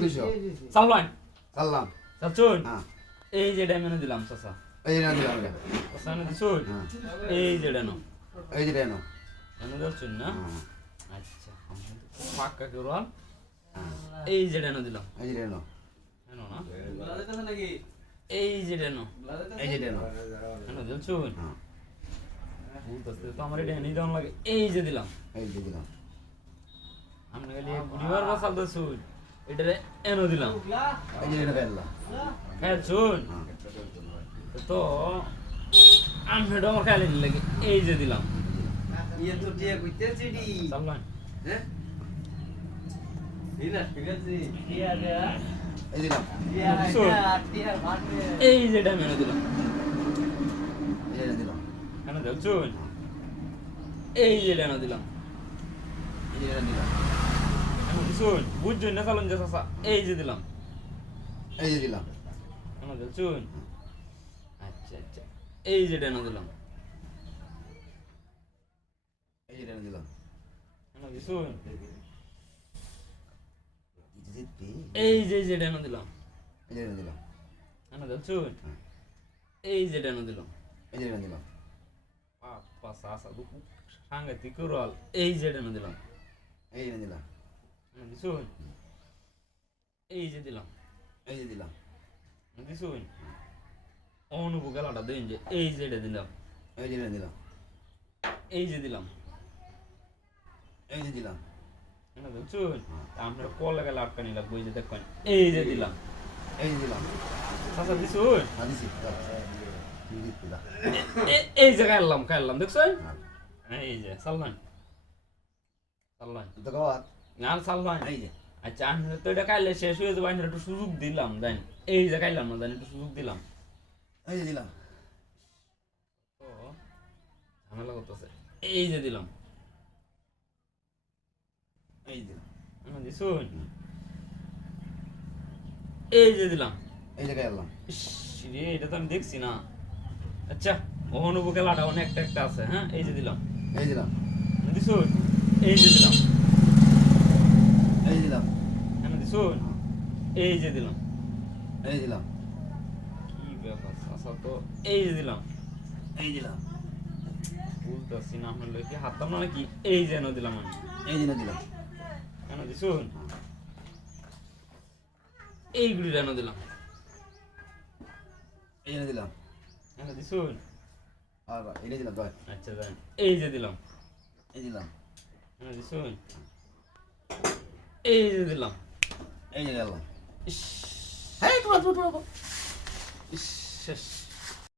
দুশো চাললাম হ্যাঁ এই যে ডাইমেনে দিলাম চাচা এই না দিলাম চাচা এনে দিছুন হ্যাঁ এই যে ডানো এই যে রেনো এনে দিছুন না হ্যাঁ আচ্ছা পাক্কা কেউ হ্যাঁ এই যে ডানো দিলাম এই যে রেনো এনো না এই যে ডানো এই যে রেনো এনে দিছুন হ্যাঁ তো আমার এটা লাগে এই যে দিলাম এই যে দিলাম আমরা খালি বুড়িবার বাসাল তো শুন এটারে এনো দিলাম। এই যে রেনো হ্যাঁ শুন। তো আমি আমার খেয়ালে লাগে এই যে দিলাম। ইয়ে তো চালান হ্যাঁ? দেয়া এই দিলাম। টিয়া শোন। টিয়া মারবে এই যে এটা আমি দিলাম। এই যে দিলাম। এই যে এটা এনে দিলাম। এই যে দিলাম। দি বুঝছুন না চালুন যে চাচা এই যে দিলাম এই যে দিলাম দেখ শুন আচ্ছা আচ্ছা এই যে এনে দিলাম এই যে রেনো দিলাম দি শুন এই যে যে এনে দিলাম এই যে রেনো দিলাম দেখ শুন এই যে এনে দিলাম এই যে রেনো দিলাম পাপা সাসা দুকু সাংঘাতিক রল এই যে এনে দিলাম এই যে দিলাম দি এই যে দিলাম। এই যে দিলাম। দি অনুভব গেলাটা দিন যে এই যে এটা দিলাম। এই যে দিলাম। এই যে দিলাম। এই যে দিলাম। দেখছুন আপনার কল গেলে আটকানি লাগবে এই যে দেখুন। এই যে দিলাম। এই যে দিলাম। চাচা দিছুন হ্যাঁ এই যে খাইলাম খাইলাম দেখছুন হ্যাঁ। এই যে সালমান। সালমান। তো আচ্ছা আমি তো এটা খাইলে শেষ হয়ে যাব একটু সুযোগ দিলাম দেন এই যে খাইলাম না দেন একটু সুযোগ দিলাম। এই যে দিলাম। ঝামেলা করতেছে। এই যে দিলাম। এই দিলাম। দিছুন এই যে দিলাম। এই যে খাইলাম। রে এটা তো আমি দেখছি না। আচ্ছা অনুভব খেলাটা অনেকটা একটা আছে হ্যাঁ? এই যে দিলাম। এই দিলাম। দিছুন এই যে দিলাম এই দিলাম দিছুন এই যে দিলাম। এই দিলাম। কি ব্যাপার আচ্ছা তো? এই যে দিলাম। এই দিলাম। বলতেছি না আপনার লোকে হাততাম না নাকি? এই যে এনে দিলাম আমি। এই দিনে দিলাম। কেন দিছুন এইগুলি এনে দিলাম। এই দিনে দিলাম। কেন দিছুন আর এই দিলাম দয় আচ্ছা দেন এই যে দিলাম। এই দিলাম। কেন দিছুন এই যে দিলাম। এই যে গেলাম ইস। টুরা টুরা ইস শেষ